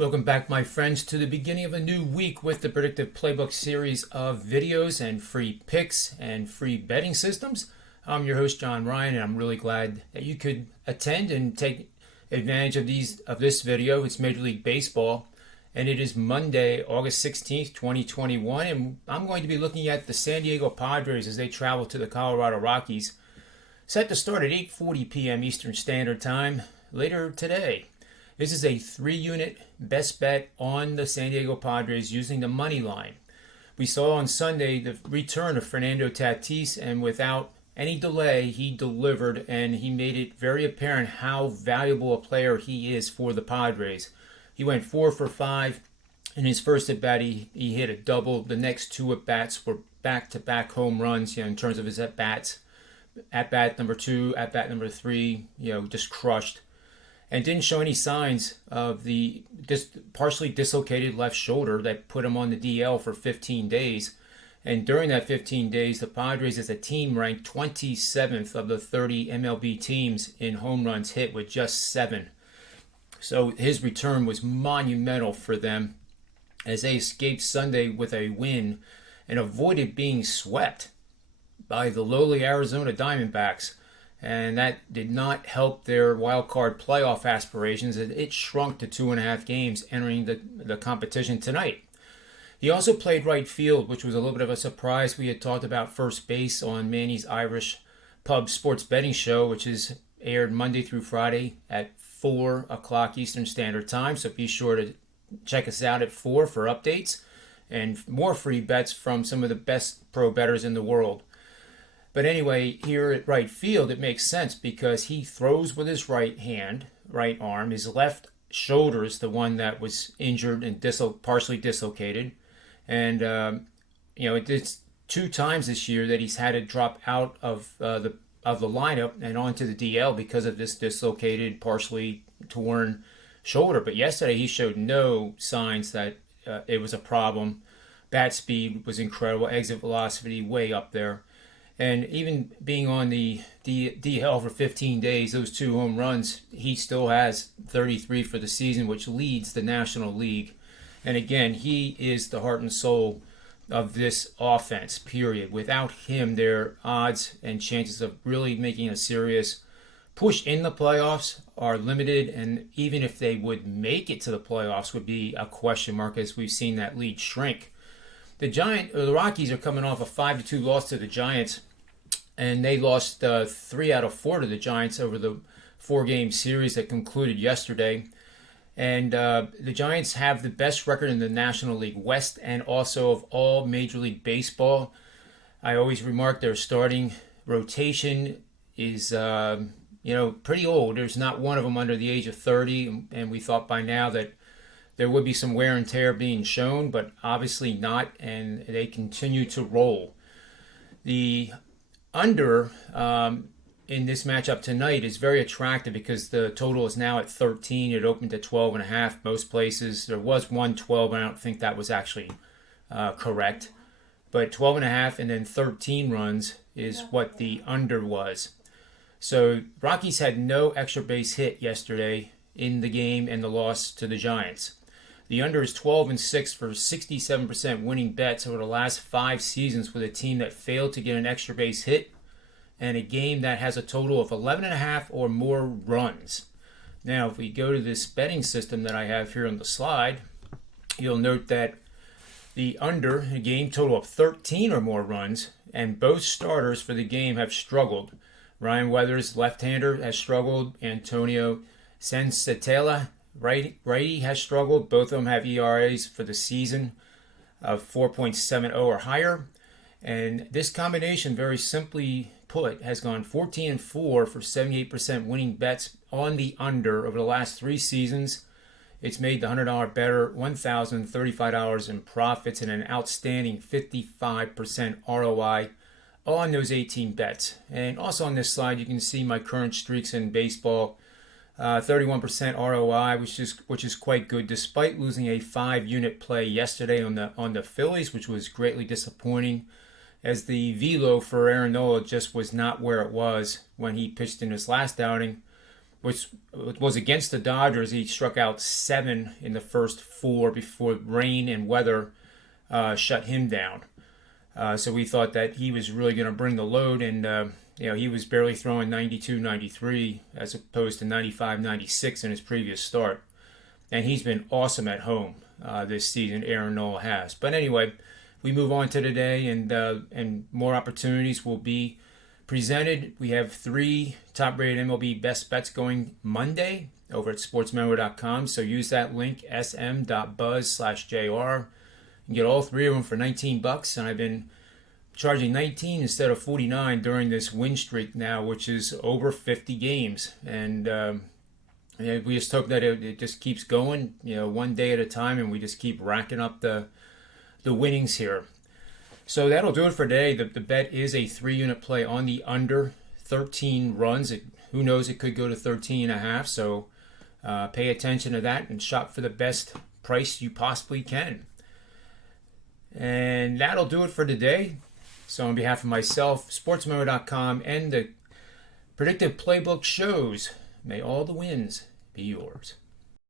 Welcome back, my friends, to the beginning of a new week with the Predictive Playbook series of videos and free picks and free betting systems. I'm your host, John Ryan, and I'm really glad that you could attend and take advantage of this video. It's Major League Baseball, and it is Monday, August 16th, 2021, and I'm going to be looking at the San Diego Padres as they travel to the Colorado Rockies, set to start at 8:40 p.m. Eastern Standard Time later today. This is a 3-unit best bet on the San Diego Padres using the money line. We saw on Sunday the return of Fernando Tatis, and without any delay, he delivered, and he made it very apparent how valuable a player he is for the Padres. He went 4 for 5 in his first at-bat. He hit a double. The next two at-bats were back-to-back home runs, in terms of his at-bats. At-bat number 2, at-bat number 3, just crushed. And didn't show any signs of the partially dislocated left shoulder that put him on the DL for 15 days. And during that 15 days, the Padres as a team ranked 27th of the 30 MLB teams in home runs hit with just 7. So his return was monumental for them as they escaped Sunday with a win and avoided being swept by the lowly Arizona Diamondbacks. And that did not help their wild card playoff aspirations. It shrunk to 2.5 games entering the competition tonight. He also played right field, which was a little bit of a surprise. We had talked about first base on Manny's Irish Pub Sports Betting Show, which is aired Monday through Friday at 4 o'clock Eastern Standard Time. So be sure to check us out at 4 for updates and more free bets from some of the best pro bettors in the world. But anyway, here at right field, it makes sense because he throws with his right arm. His left shoulder is the one that was injured and partially dislocated. And, it's 2 times this year that he's had to drop out of the lineup and onto the DL because of this dislocated, partially torn shoulder. But yesterday, he showed no signs that it was a problem. Bat speed was incredible. Exit velocity way up there. And even being on the DL for 15 days, those 2 home runs, he still has 33 for the season, which leads the National League. And again, he is the heart and soul of this offense, period. Without him, their odds and chances of really making a serious push in the playoffs are limited. And even if they would make it to the playoffs would be a question mark, as we've seen that lead shrink. The Rockies are coming off a 5-2 loss to the Giants. And they lost 3 out of 4 to the Giants over the 4-game series that concluded yesterday. And the Giants have the best record in the National League West and also of all Major League Baseball. I always remark their starting rotation is, pretty old. There's not one of them under the age of 30. And we thought by now that there would be some wear and tear being shown, but obviously not. And they continue to roll. The under in this matchup tonight is very attractive because the total is now at 13. It opened at 12.5 most places. There was 112, and I don't think that was actually correct. But 12.5 and then 13 runs is what the under was. So Rockies had no extra base hit yesterday in the game and the loss to the Giants. The under is 12-6 for 67% winning bets over the last 5 seasons with a team that failed to get an extra base hit and a game that has a total of 11.5 or more runs. Now, if we go to this betting system that I have here on the slide, you'll note that the under, a game total of 13 or more runs, and both starters for the game have struggled. Ryan Weathers, left-hander, has struggled. Antonio Sensatella, righty, has struggled. Both of them have ERAs for the season of 4.70 or higher. And this combination, very simply put, has gone 14-4 for 78% winning bets on the under over the last 3 seasons. It's made the $100 better $1,035 in profits and an outstanding 55% ROI on those 18 bets. And also on this slide, you can see my current streaks in baseball. 31% ROI, which is quite good, despite losing a 5-unit play yesterday on the Phillies, which was greatly disappointing, as the velo for Aaron Nola just was not where it was when he pitched in his last outing. which was against the Dodgers. He struck out 7 in the first 4 before rain and weather shut him down. So we thought that he was really going to bring the load, and he was barely throwing 92, 93 as opposed to 95, 96 in his previous start. And he's been awesome at home this season, Aaron Nola has. But anyway, we move on to today, and more opportunities will be presented. We have 3 top-rated MLB best bets going Monday over at sportsmemo.com. So use that link, sm.buzz/JR. You get all 3 of them for $19, and I've been charging 19 instead of 49 during this win streak now, which is over 50 games. And we just hope that it just keeps going, one day at a time, and we just keep racking up the winnings here. So that'll do it for today. The bet is a 3-unit play on the under 13 runs. Who knows, it could go to 13.5. So pay attention to that and shop for the best price you possibly can. And that'll do it for today. So on behalf of myself, Sportsmemo.com, and the Predictive Playbook shows, may all the wins be yours.